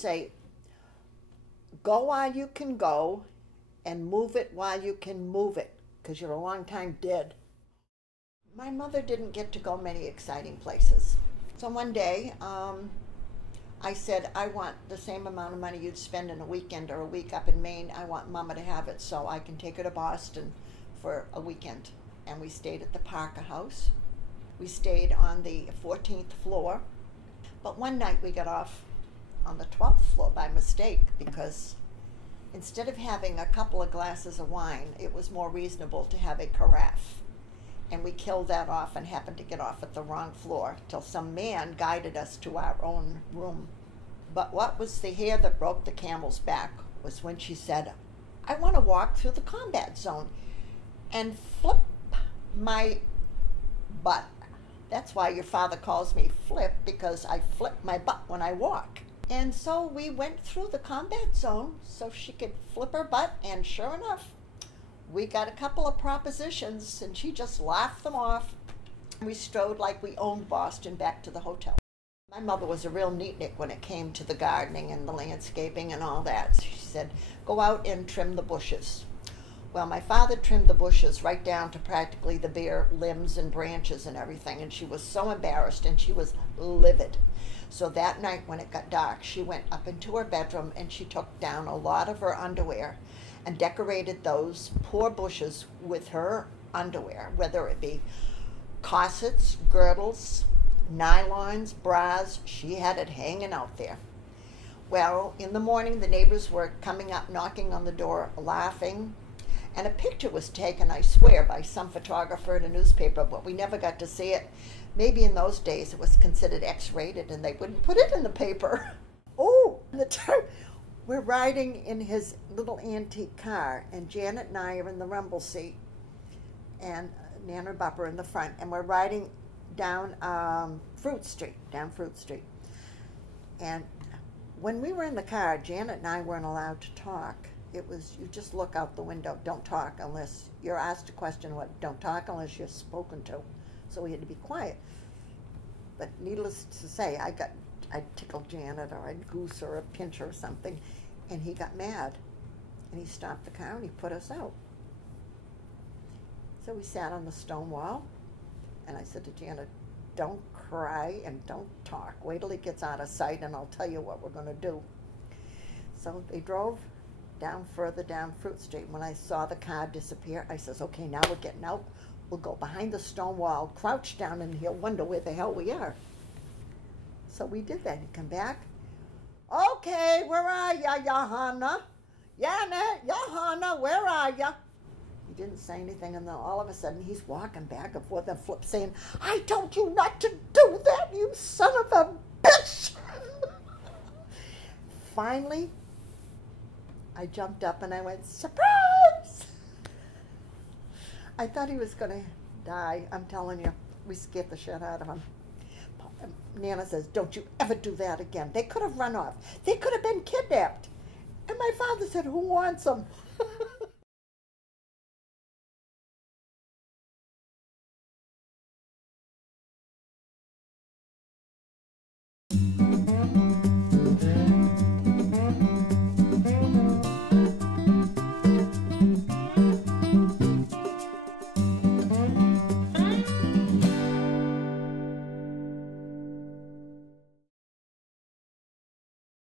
say, go while you can go and move it while you can move it, because you're a long time dead. My mother didn't get to go many exciting places. So one day, I said, I want the same amount of money you'd spend in a weekend or a week up in Maine. I want Mama to have it so I can take her to Boston for a weekend. And we stayed at the Parker House. We stayed on the 14th floor. But one night we got off on the 12th floor by mistake, because instead of having a couple of glasses of wine, it was more reasonable to have a carafe. And we killed that off and happened to get off at the wrong floor till some man guided us to our own room. But what was the hair that broke the camel's back was when she said, I want to walk through the combat zone and flip my butt. That's why your father calls me Flip, because I flip my butt when I walk. And so we went through the combat zone so she could flip her butt, and sure enough, we got a couple of propositions, and she just laughed them off. We strode like we owned Boston back to the hotel. My mother was a real neatnik when it came to the gardening and the landscaping and all that. She said, go out and trim the bushes. Well, my father trimmed the bushes right down to practically the bare limbs and branches and everything, and she was so embarrassed and she was livid. So that night when it got dark, she went up into her bedroom and she took down a lot of her underwear and decorated those poor bushes with her underwear, whether it be corsets, girdles, nylons, bras. She had it hanging out there. Well, in the morning, the neighbors were coming up, knocking on the door, laughing, and a picture was taken, I swear, by some photographer in a newspaper, but we never got to see it. Maybe in those days it was considered X-rated and they wouldn't put it in the paper. Oh, the time we're riding in his little antique car, and Janet and I are in the rumble seat, and Nana and Bupper in the front, and we're riding down Fruit Street. And when we were in the car, Janet and I weren't allowed to talk. It was, you just look out the window, don't talk unless you're asked a question, don't talk unless you're spoken to. So we had to be quiet. But needless to say, I'd tickle Janet, or I'd goose her or pinch her or something, and he got mad. And he stopped the car and he put us out. So we sat on the stone wall, and I said to Janet, don't cry and don't talk. Wait till he gets out of sight and I'll tell you what we're going to do. So they drove further down Fruit Street. When I saw the car disappear, I says, okay, now we're getting out. We'll go behind the stone wall, crouch down, and he'll wonder where the hell we are. So we did that. He come back. Okay, where are ya, Johanna? Johanna, where are ya? He didn't say anything, and then all of a sudden he's walking back and forth and Flip saying, I told you not to do that, you son of a bitch! Finally, I jumped up and I went, surprise! I thought he was going to die. I'm telling you, we scared the shit out of him. Nana says, don't you ever do that again. They could have run off. They could have been kidnapped. And my father said, who wants them?